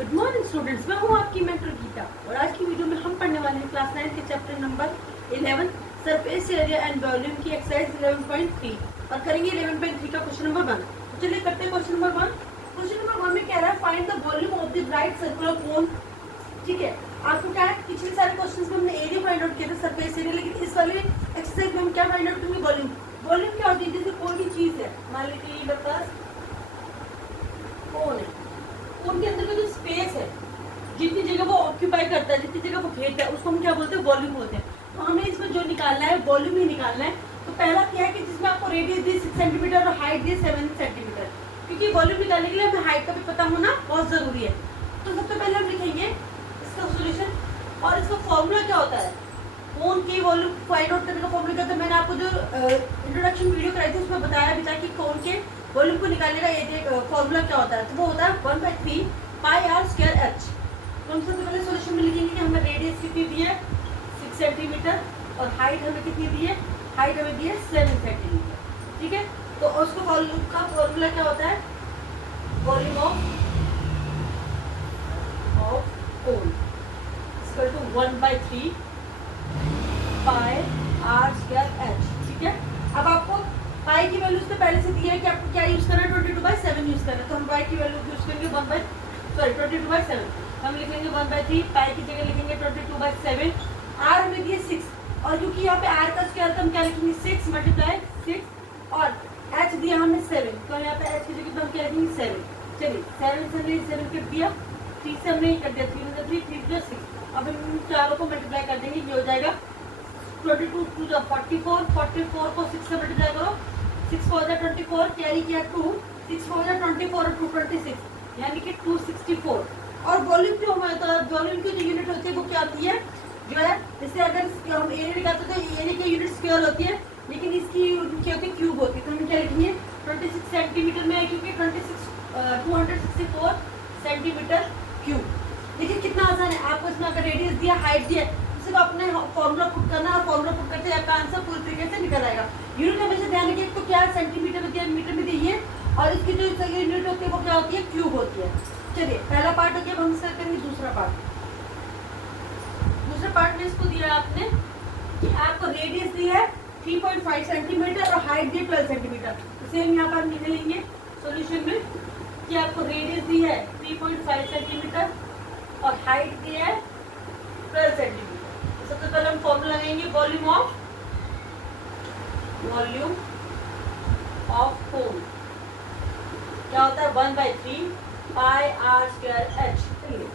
Good morning students, मैं हूँ आपकी मेंटर गीता और आज की वीडियो में हम पढ़ने वाले हैं क्लास 9 के chapter number 11 surface area and volume की एक्सरसाइज 11.3 और करेंगे 11.3 का क्वेश्चन नंबर 1। तो चलिए करते हैं क्वेश्चन नंबर 1। क्वेश्चन नंबर 1 में कह रहा है find the volume of the bright circular cone. ठीक है, आपको क्या है, पिछले सारे क्वेश्चन में हमने एरिया फाइंड आउट किया था, सरफेस एरिया, लेकिन इस वाले एक्सरसाइज में हम क्या फाइंड आउट करेंगे, वॉल्यूम। वॉल्यूम क्या होती है, जैसे कोई भी चीज है, मान लीजिए ये बता कोन है, कोन के अंदर का जो स्पेस है, जितनी जगह वो ऑक्यूपाई करता है, जितनी जगह वो घेरता है, उसको हम क्या बोलते हैं, वॉल्यूम होते हैं। तो हमें इसमें जो निकालना है वॉल्यूम ही निकालना है। तो पहला क्या है कि जिसमें आपको रेडियस दी 6 सेंटीमीटर और हाइट दी 7 सेंटीमीटर, क्योंकि वॉल्यूम निकालने के लिए हमें हाइट का भी पता होना बहुत जरूरी है। तो सबसे पहले हम लिखेंगे इसका सोल्यूशन, और इसका फॉर्मूला क्या होता है, कोन की वॉल्यूम फाइंड आउट करने का फॉर्मूला क्या होता है। मैंने आपको जो इंट्रोडक्शन वीडियो कराई थी उसमें बताया भी था कि कोन के वॉल्यूम को निकालने का ये फॉर्मूला क्या होता है। तो वो होता है 1/3 पाई आर स्क्वायर एच। तो हम सबसे पहले सोल्यूशन में लिखेंगे कि हमें रेडियस कितनी दी है 6 सेंटीमीटर और हाइट हमें कितनी दी है, हाइट हमें दी है 7 सेंटीमीटर। ठीक है, तो उसको वॉल्यूम का फॉर्मूला क्या होता है, volume of cone equal to 1/3 pi are square h. ठीक है, अब आपको पाई की वैल्यू उससे पहले से दी है कि आपको क्या यूज करना है, 22/7 यूज करना है। तो हम पाई की वैल्यू यूज करेंगे 22/7, हम लिखेंगे 1/3, पाई की जगह लिखेंगे 22/7। आर हमें दिए 6 और क्योंकि यहाँ पे आर का स्क्वायर तो हम क्या लिखेंगे 6 × 6 और एच दिया हमने 7, तो यहाँ पे एच की जगह हम क्या लिखेंगे 7। चलिए 7 से 7 कर दिया, 3 से हमने कर दिया, 3 3 3 6। अब हम चारों को मल्टीप्लाई कर देंगे, ये हो जाएगा 22 2 44, 44 को 6 से मल्टीप्लाई करो, 6 4 24, कैरी किया 2, 6 4 24 और 2 26, यानी कि 264। और वॉल्यूम जो हमारा वॉल्यूम की जो यूनिट होती है वो क्या होती है, जो है जैसे अगर हम एरिया निकालते हैं तो एरिया की यूनिट स्क्वायर होती है, लेकिन इसकी क्या होती है, क्यूब होती है। तो हम क्या लिखेंगे 26 सेंटीमीटर में है, क्योंकि 264 सेंटीमीटर क्यूब। देखिए कितना आसान है, आपको इसमें अगर रेडियस दिया, हाइट दिया, सिर्फ अपने फॉर्मूला पुट करना और फॉर्मूला पुट करते आपका आंसर पूरी तरीके से निकल आएगा। यूनिट हमेशा ध्यान रखिए, तो क्या सेंटीमीटर में दिया, मीटर में दी है, और इसकी जो यूनिट होती है वो क्या होती है, क्यूब होती है। चलिए पहला पार्ट हो गया, अब हम इसका करेंगे दूसरा पार्ट। दूसरे पार्ट में इसको दिया आपने कि आपको रेडियस दी है 3.5 सेंटीमीटर और हाइट दी 12 सेंटीमीटर। इसे हम यहाँ पर निकलेंगे सोल्यूशन में कि आपको रेडियस दी है 3.5 सेंटीमीटर और हाइट दी है 12 सेंटीमीटर। सबसे पहले हम फॉर्मूला लगाएंगे वॉल्यूम ऑफ कोन, क्या होता है 1/3 पाई आर स्क्वायर एच।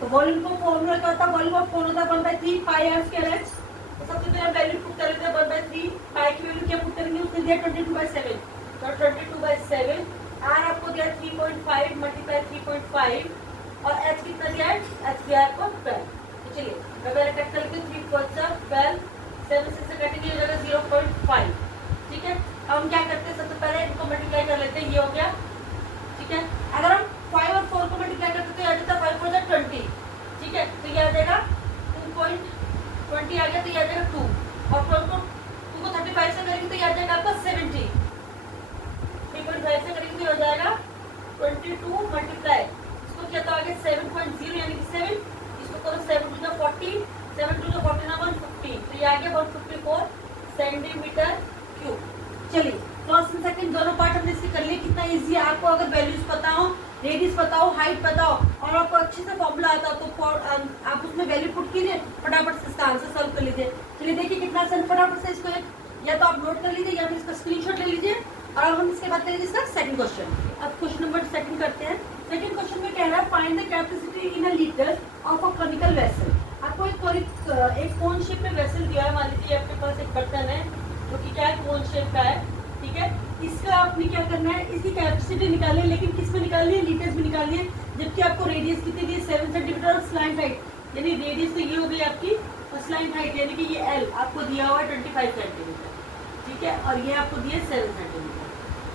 तो वॉल्यूम को फॉर्मूला क्या होता है, वॉल्यूम ऑफ कोन होता है 1/3 पाई आर स्क्वायर एच। तो सबसे पहले हम वैल्यू पुट कर लेते हैं 1/3, पाई की वैल्यू क्या पुट करेंगे, उसने दिया 22/7, तो 22/7। आर आपको दिया 3.5 मल्टीप्लाई 3.5 और एच कितना दिया है, एच दिया है आपको 12। तो चलिए मैं पहले कट कर लेते हैं, 3 4 12, 7 से कटेंगे, ये जगह 0.5। ठीक है, अब हम क्या करते हैं, सबसे पहले इनको मल्टीप्लाई कर लेते हैं, ये हो गया। ठीक है, अगर हम 5 और 4 को मल्टीप्लाई करते तो आ जाता 5 4 20। ठीक है, तो ये आ जाएगा 2.20 आ गया, तो ये आ जाएगा 2 और 2 को 35 से करेंगे तो ये आ जाएगा आपका 70। 3.5 से करेंगे तो हो जाएगा 22 मल्टीप्लाई, इसको क्या तो आ गया 7.0 यानी कि 7, इसको करो 7 2 40, 7 2 40 ना 150, तो ये आ गया 154 सेंटीमीटर क्यूब। चलिए फर्स्ट एंड सेकंड दोनों पार्ट हमने इसके कर लिए। कितना इजी है, आपको अगर वैल्यूज पता हो, रेडियस पता हो, हाइट पता हो और आपको अच्छे से फॉर्मूला आता हो तो आप उसमें वैल्यू पुट कीजिए, फटाफट से इसका आंसर सॉल्व कर लीजिए। चलिए देखिए कितना आसान, फटाफट से इसको या तो आप नोट कर लीजिए या फिर इसका स्क्रीनशॉट ले लीजिए और अब हम इसके बाद करेंगे इसका सेकंड क्वेश्चन। अब क्वेश्चन नंबर सेकंड करते हैं। सेकंड क्वेश्चन में कह रहा है find the capacity in a litre of a conical vessel. आपको एक कोन शेप में वेसल दिया है, मान लीजिए आपके पास एक बर्तन है जो कि क्या है, कोन शेप का है। ठीक है, इसका आपने क्या करना है, इसकी कैपेसिटी निकालनी है, लेकिन किस में निकालनी है, लीटर्स में निकालनी है। जबकि आपको रेडियस कितनी दी है 7 सेंटीमीटर और स्लाइंट हाइट, यानी रेडियस तो ये हो गई आपकी और स्लाइंट हाइट यानी कि ये एल आपको दिया हुआ है 25 सेंटीमीटर। ठीक है, और ये आपको दिया 7 सेंटीमीटर।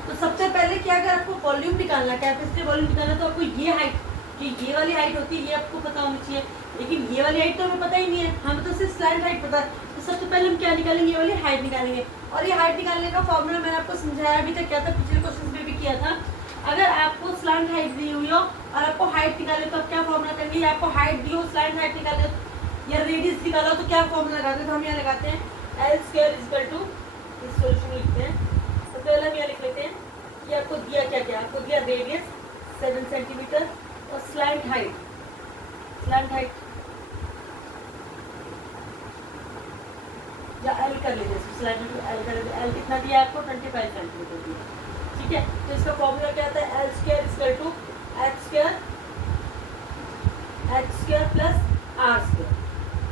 तो सबसे पहले क्या, अगर आपको वॉल्यूम निकालना, कैपेसिटी वॉल्यूम निकालना, तो आपको ये हाइट, कि ये वाली हाइट होती है, ये आपको पता होनी चाहिए, लेकिन ये वाली हाइट तो हमें पता ही नहीं है, हमें तो सिर्फ स्लाइंट हाइट पता है। तो सबसे पहले हम क्या निकालेंगे, ये वाली हाइट निकालेंगे। और ये हाइट निकालने का फॉर्मूला मैंने आपको समझाया भी था, क्या था, पिछले क्वेश्चन में भी किया था। अगर आपको स्लांट हाइट दी हुई हो और आपको हाइट निकाले तो आप क्या फॉर्मूला करेंगे, या आपको हाइट दी हो, स्लाइड हाइट निकाले या रेडियस निकाला हो, तो क्या फॉर्मूला लगाते हैं? तो हम यहाँ लगाते हैं एल स्क्वायर इक्वल टू, इस सॉल्यूशन लिखते हैं। तो पहले हम यहाँ लिख लेते हैं कि आपको दिया क्या क्या, आपको दिया रेडियस 7 सेंटीमीटर और स्लाइड हाइट या एल कर लीजिए, स्लाइड एल कर लीजिए। एल कितना दिया आपको? 25 सेंटीमीटर दिया, ठीक है। तो इसका फॉर्मूला क्या आता है? L square equal to h square plus are square,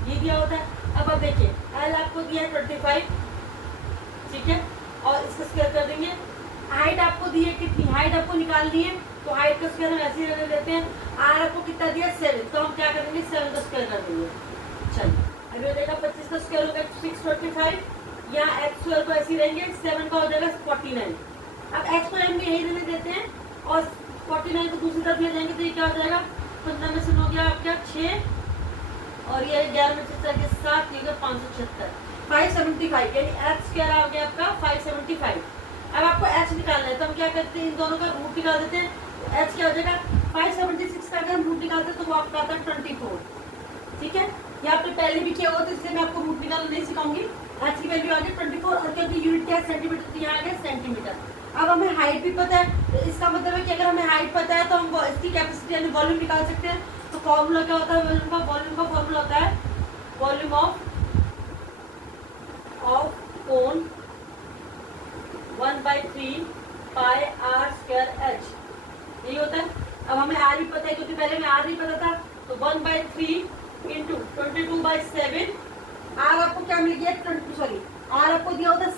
ये दिया होता है। अब आप देखिए एल आपको दिया है 25, ठीक है, और इसका स्क्वायर कर देंगे। हाइट आपको दी है कितनी? हाइट आपको निकालनी है, तो हाइट का स्क्वायर हम ऐसे ही रख देते हैं। आर आपको कितना दिया? 7, तो हम क्या करेंगे? 7 का स्क्वायर कर देंगे। चलिए अभी हो जाएगा 25 का स्क्वायर हो गया 625, यहाँ एक्स स्क्वायर को ऐसे ही रहेंगे, 7 का हो जाएगा 49। अब एक्स को हम यही रहने देते हैं और 49 को दूसरी तरफ ले जाएंगे, तो ये क्या हो जाएगा? 15 में से हो गया आपका 6 और ये 11 में से 7, ये हो गया 576, 575, यानी एक्स स्क्वायर आ गया आपका 575। अब आपको एच निकालना है, तो हम क्या करते हैं? इन दोनों का रूट निकाल देते हैं। एच क्या हो जाएगा? 576 का अगर हम रूट निकालते हैं तो वो आपका आता है 24, ठीक है। ये आपने पहले भी किया होगा, तो इसलिए मैं आपको रूट निकालना नहीं सिखाऊंगी। एच की वैल्यू आ गई 24, और क्योंकि यूनिट क्या है? सेंटीमीटर, तो यहाँ आ गया सेंटीमीटर। अब हमें हाइट भी पता है, तो इसका मतलब है कि अगर हमें हाइट पता है तो हम इसकी कैपेसिटी यानी वॉल्यूम निकाल सकते हैं। तो फॉर्मूला क्या होता है वॉल्यूम का फॉर्मूला होता है volume of cone 1/3 pi are square h, यही होता है। अब हमें आर भी पता है, क्योंकि पहले में आर नहीं पता था, तो 1/3 इंटू 22/7। आर आपको क्या मिल गया? आर आपको दिया होता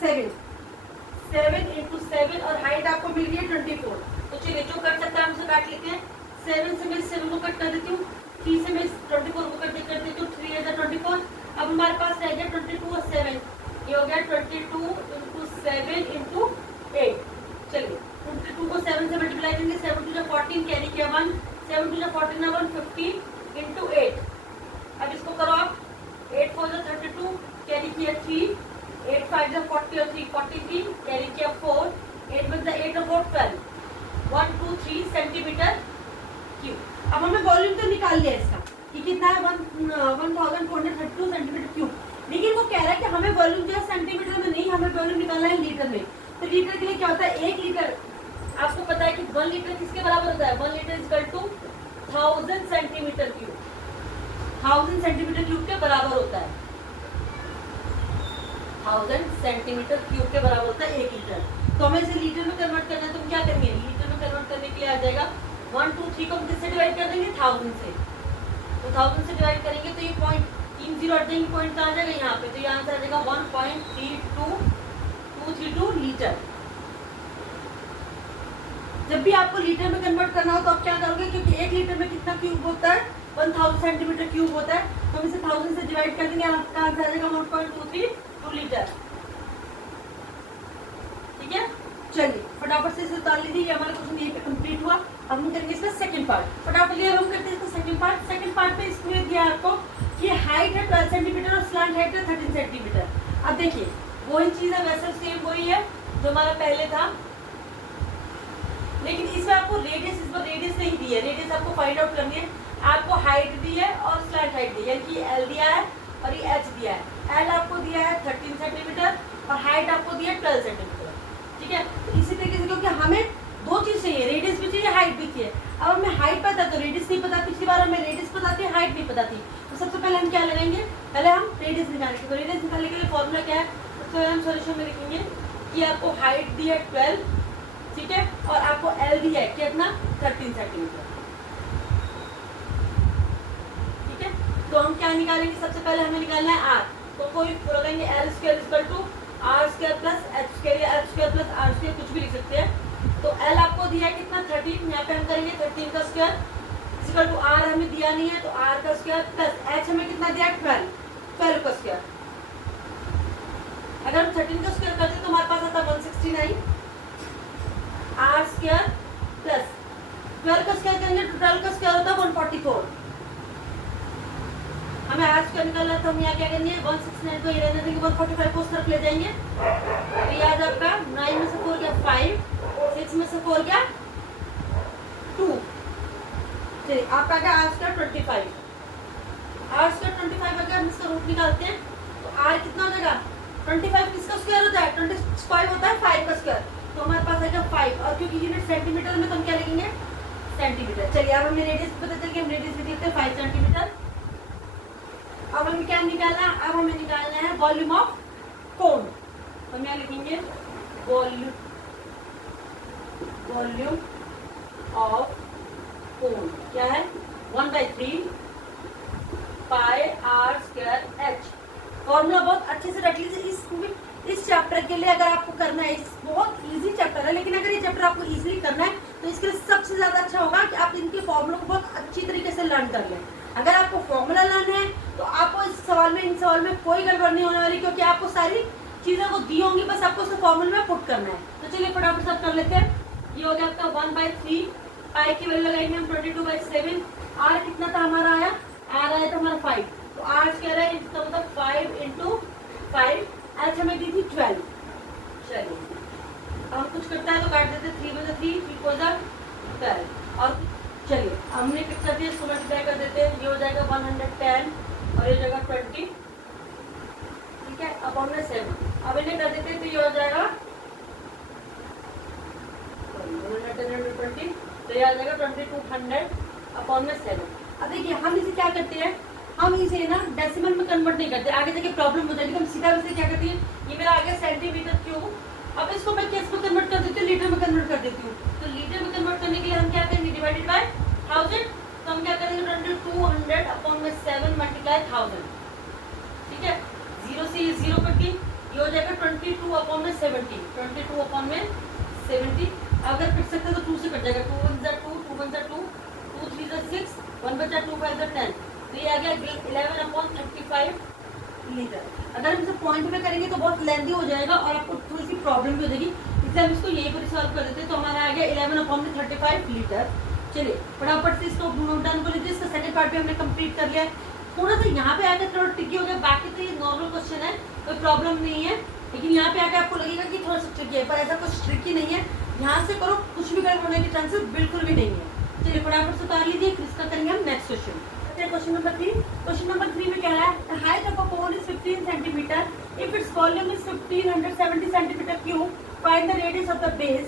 7 इंटू 7 और हाइट आपको मिल गई 24। तो चलिए जो कट सकता है हमसे काट लेते हैं। 7 से मैं 7 को कट कर देती हूँ, 3 से मैं 24 को कट कर देती हूँ, 3 is 24। अब हमारे पास रह गया 22 और 7, ये हो गया 22 इंटू 7 इंटू 8। चलिए 22 को 7 से मल्टीप्लाई करेंगे, 7 टू 14 कैरी किया 1, 7 टू 14 150 इंटू 8। अब इसको करो आप, 8 4 32 कैरी किया 3, 8 5 40 और 3 43 कैरी किया 4, 8 with 8 और 4 12, 123 सेंटीमीटर क्यूब। अब हमें वॉल्यूम तो निकाल लिया इसका, ये कितना है? 1432 सेंटीमीटर क्यूब। लेकिन वो कह रहा है कि हमें वॉल्यूम जो है सेंटीमीटर में नहीं, हमें वॉल्यूम निकालना है लीटर में। तो लीटर के लिए क्या होता है? 1 लीटर, आपको पता है कि 1 लीटर किसके बराबर होता है? 1 litre equal to 1000 centimetre cube, 1000 centimetre cube के बराबर होता है। 1000 सेंटीमीटर क्यूब के बराबर होता है 1 लीटर। तो हमें इसे लीटर में कन्वर्ट करना है, तो हम क्या करेंगे? लीटर में कन्वर्ट करने के लिए आ जाएगा 1 2 3 को हम किससे डिवाइड कर देंगे? 1000 से। तो 1000 से डिवाइड करेंगे तो ये पॉइंट 3 0 हट देंगे, पॉइंट कहाँ आ जाएगा? यहाँ पे। तो ये आंसर आ जाएगा 1.3232 लीटर। जब भी आपको लीटर में कन्वर्ट करना हो तो आप क्या करोगे? क्योंकि 1 लीटर में कितना क्यूब होता है? 1000 सेंटीमीटर क्यूब होता है, तो हम इसे 1000 से डिवाइड कर देंगे, आपका आंसर आ जाएगा 1.232 लीटर, ठीक है। चलिए फटाफट से इसे उतार लीजिए, ये हमारा क्वेश्चन यहीं पे कंप्लीट हुआ। अब हम करेंगे इसका सेकंड पार्ट। फटाफट ये हम करते हैं इसका सेकंड पार्ट। सेकंड पार्ट पे इसमें दिया आपको कि हाइट है 12 सेंटीमीटर और स्लांट हाइट है 13 सेंटीमीटर। अब देखिए वही चीज है, वैसे सेम वही है जो हमारा पहले था, लेकिन इसमें आपको रेडियस, इस बार रेडियस नहीं दी है, रेडियस आपको फाइंड आउट करनी है। आपको हाइट दी है और स्लांट हाइट दी है, यानी कि एल दिया है और ये एच दिया है। एल आपको दिया है 13 सेंटीमीटर और हाइट आपको दिया है 12 सेंटीमीटर, ठीक है। तो इसी तरीके से, क्योंकि हमें दो चीज चाहिए, रेडियस भी चाहिए, हाइट भी चाहिए। अब हमें हाइट पता तो रेडियस नहीं पता, पिछली बार हमें रेडियस पता थी, हाइट नहीं पता थी। तो सबसे पहले हम क्या लगाएंगे? पहले हम रेडियस निकालेंगे। तो रेडियस निकालने के लिए फॉर्मूला क्या है? सबसे पहले हम सॉल्यूशन में लिखेंगे कि आपको हाइट दी है 12, ठीक है, और आपको एल दी है कितना? 13 सेंटीमीटर, ठीक है। तो हम क्या निकालेंगे? सबसे पहले हमें निकालना है आर, तो कोई लगाएंगे L square equal to R square plus H square, या H square plus are square, कुछ भी लिख सकते हैं। तो एल आपको दिया है कितना? 13, यहाँ पे हम करेंगे 13 का स्क्वायर इक्वल टू आर हमें दिया नहीं है, तो आर का स्क्वायर प्लस एच हमें कितना दिया? 12 का स्क्वायर। अगर हम 13 का स्क्वायर करते तो हमारे पास आता 169, आर स्क्वायर प्लस 12 का स्क्वायर करेंगे तो 12 का स्क्वायर होता है 144। हमें आर स्क्वायर निकालना है, तो हम यहाँ क्या करेंगे? 169 को ये रहने देंगे, 145 को उस तरफ ले जाएंगे। तो ये आज आपका 9 में से 4 गया 5, 6 में से 4 गया 2, चलिए आपका आ गया आर स्क्वायर 25, आर स्क्वायर 25 अगर हम इसका रूट निकालते हैं तो आर कितना हो जाएगा 25 किसका स्क्वायर होता है 25 होता है 5 का स्क्वायर, तो हमारे पास आएगा 5 और क्योंकि यूनिट सेंटीमीटर में तो हम क्या लिखेंगे सेंटीमीटर। चलिए अब हमें रेडियस पता चल गया, हम रेडियस लिख लेते हैं 5 सेंटीमीटर। अब हमें क्या निकालना है, अब हमें निकालना है वॉल्यूम ऑफ कोन, हम यहाँ लिखेंगे वॉल्यूम ऑफ कोन क्या है 1/3 pi are square H. Formula बहुत अच्छे से रख लीजिए इस चैप्टर के लिए, अगर आपको करना है, बहुत इजी चैप्टर है, लेकिन अगर ये चैप्टर आपको इजीली करना है तो इसके लिए सबसे ज्यादा अच्छा होगा कि आप इनके फॉर्मूला को बहुत अच्छी तरीके से लर्न कर लें। अगर आपको फॉर्मूला लर्न है तो आपको इन सवाल में कोई गड़बड़ नहीं होने वाली, क्योंकि आपको सारी चीजें को दी होंगी, बस आपको उसे फॉर्मूले में पुट करना है। तो चलिए फटाफट सब कर लेते हैं। ये हो गया आपका 1/3 पाई की वैल्यू लगाएंगे हम 22/7। आर कितना था हमारा आया, आर आया था हमारा 5, तो आर क्या रहा है इसका मतलब 5 × 5, एच हमें दी थी 12। चलिए हम कुछ करता है तो काट देते 3 × 3 3 × 12 और चलिए हमने कितना दिया इसको मल्टीप्लाई कर देते हैं, ये हो जाएगा 110 और ये हो जाएगा 20, ठीक है, अपॉन में 7। अब इन्हें कर देते हैं तो ये हो जाएगा 120, तो ये आ जाएगा 2200 अपॉन में 7। अब देखिए हम इसे क्या करते हैं, हम इसे ना डेसिमल में कन्वर्ट नहीं करते, आगे जाके प्रॉब्लम हो जाएगी, तो हम सीधा इसे क्या करते हैं, ये मेरा आ गया सेंटीमीटर क्यूब, अब इसको मैं किस में कन्वर्ट कर देती हूँ, लीटर में कन्वर्ट कर देती हूँ। तो लीटर में कन्वर्ट करने के लिए हम क्या करेंगे, डिवाइडेड बाय 1000, तो हम क्या करेंगे 2200 अपॉन में 7 मल्टीप्लाई 1000, ठीक है, 0 से 0 कट गई, ये हो जाएगा 22 अपॉन में 70, 22 अपॉन में 70। अगर कट सकते हैं तो 2 से कट जाएगा, 2 1 जा 2, 2 1 जा 2, 2 3 जा 6, 1 बचा 2 5 जा 10, तो ये आ गया 11 अपॉन 35 लीटर। अगर हम इसे पॉइंट में करेंगे तो बहुत लेंथी हो जाएगा और आपको थोड़ी सी प्रॉब्लम भी हो जाएगी, इसलिए हम इसको यहीं पर सॉल्व कर देते हैं। तो हमारा आ गया 11 अपॉन में 35 लीटर। चलिए फटाफट से इसको डन कर लीजिए, इसका सेकंड पार्ट भी हमने कंप्लीट कर लिया है। थोड़ा सा यहाँ पे आकर थोड़ा ट्रिकी हो गया, बाकी तो ये नॉर्मल क्वेश्चन है, कोई प्रॉब्लम नहीं है, लेकिन यहाँ पे आकर आपको लगेगा कि थोड़ा सा ट्रिकी है, पर ऐसा कुछ ट्रिकी नहीं है, यहाँ से करो कुछ भी गड़बड़ होने के चांसेस बिल्कुल भी नहीं है। चलिए फटाफट से उतार लीजिए, फिर इसका करेंगे हम next question. Question number 3, question number 3 में क्या है, the height of a cone is 15 centimetre, if its volume is 1570 centimetre cube, find the radius of the base,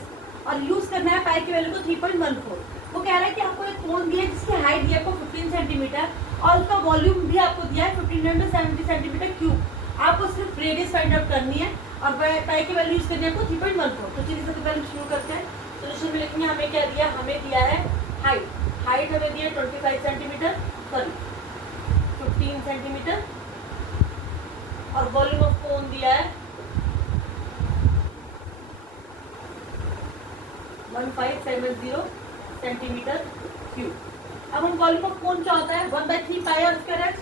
और यूज करना है पाई की वैल्यू को 3.14। वो कह रहा है कि आपको एक कोन दिया है जिसकी हाइट दिया है आपको 15 सेंटीमीटर और उसका वॉल्यूम भी आपको दिया है 1570 सेंटीमीटर क्यूब, आपको सिर्फ रेडियस फाइंड आउट करनी है और पाई की वैल्यू यूज करनी है आपको 3.14। तो चलिए सबसे पहले शुरू करते हैं। सोल्यूशन में लिखेंगे हमें क्या दिया, हमें दिया है हाइट, हाइट हमें दिया है 25 सेंटीमीटर, सॉरी 15 सेंटीमीटर, और वॉल्यूम ऑफ कोन दिया है 1570 सेंटीमीटर क्यूब। अब हम वॉल्यूम ऑफ कोन क्या होता है 1/3 पाई आर स्क्वायर एच,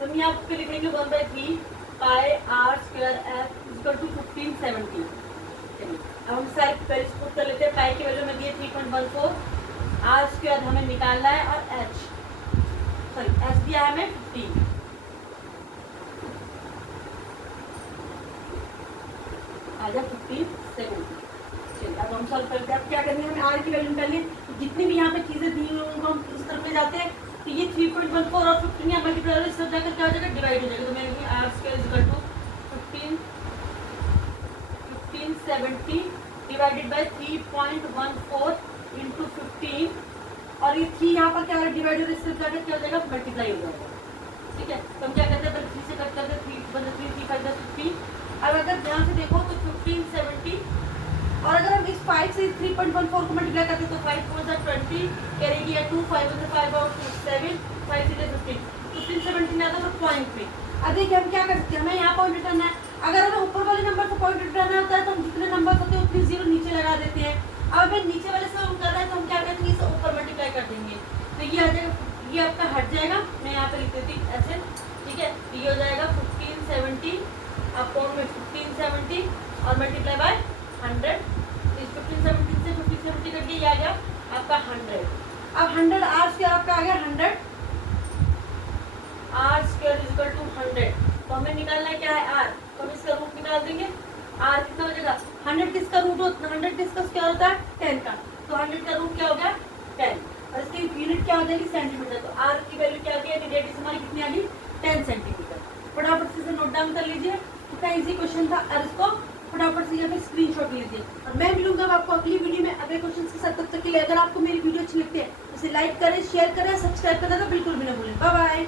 तो हम यहाँ पे लिखेंगे 1/3 pi are square H equal to 1570। अब हम साइड पर पुट कर लेते हैं, पाई की वैल्यू में दिए 3.14, आर स्क्वायर हमें निकालना है और एच दिया है हमें 15, आ जाए 1570। चलिए अब हम सॉल्व करते हैं। अब क्या करनी है, हमें आर की वैल्यू निकालनी है, तो जितनी भी यहाँ पे चीजें दी हुई उनको हम इस तरफ ले जाते हैं, तो ये 3.14 और 15 यहाँ मल्टीप्लाई इस तरफ जाकर क्या हो जाएगा, डिवाइड हो जाएगा। तो मैं लिखूंगी r square equal to 1570 divided by 3.14 into 15, और ये 3 यहाँ पर क्या डिवाइड हो इससे क्या हो जाएगा, मल्टीप्लाई हो जाएगा, ठीक है। तो हम क्या करते हैं, 3 से कट करते हैं, 3 3 5 15। अब अगर ध्यान से देखो तो 1570, और अगर हम इस 5 से 3.14 को मल्टीप्लाई करते तो 5 4 जा 20 कैरी किया 2 5 1 5 और 7 5 से 15 1570 में आता है पॉइंट में। अब देखिए हम क्या कर सकते हैं, हमें यहाँ पॉइंट रिटर्न है, अगर हमें ऊपर वाले नंबर को पॉइंट रिटर्न होता है तो हम जितने नंबर होते हैं उतनी जीरो नीचे लगा देते हैं। अब हमें नीचे वाले से हम कर रहे हैं तो हम क्या करेंगे, इसे ऊपर मल्टीप्लाई कर देंगे, तो ये आ जाएगा, ये आपका हट जाएगा, मैं यहाँ पे लिख देती ऐसे, ठीक है। ये हो जाएगा 1570 अपॉन में 1570 और मल्टीप्लाई बाय 100, इस 1570 से 1570 कट के ये आ गया आपका 100। अब 100 आर स्क्वायर आपका आ गया 100, r square is equal to 100, तो हमें निकालना है क्या है आर, तो हम इसका रूट निकाल देंगे। आर कितना हो जाएगा, 100 किसका रूट होता है, 100 किसका स्क्वायर होता है 10 का, तो 100 का रूट क्या हो गया 10। और इसकी यूनिट क्या हो जाएगी सेंटीमीटर। तो आर की वैल्यू क्या आ गई, रेडियस हमारी कितनी आ गई 10 सेंटीमीटर। फटाफट से इसे नोट डाउन कर लीजिए, कितना इजी क्वेश्चन था और इसको फटाफट से यहाँ पे स्क्रीनशॉट लीजिए। और मैं मिलूंगा आपको अगली वीडियो में अगले क्वेश्चन के साथ। तब तक के लिए अगर आपको मेरी वीडियो अच्छी लगती है तो इसे लाइक करें, शेयर करें, सब्सक्राइब करना तो बिल्कुल भी ना भूलें। Bye bye.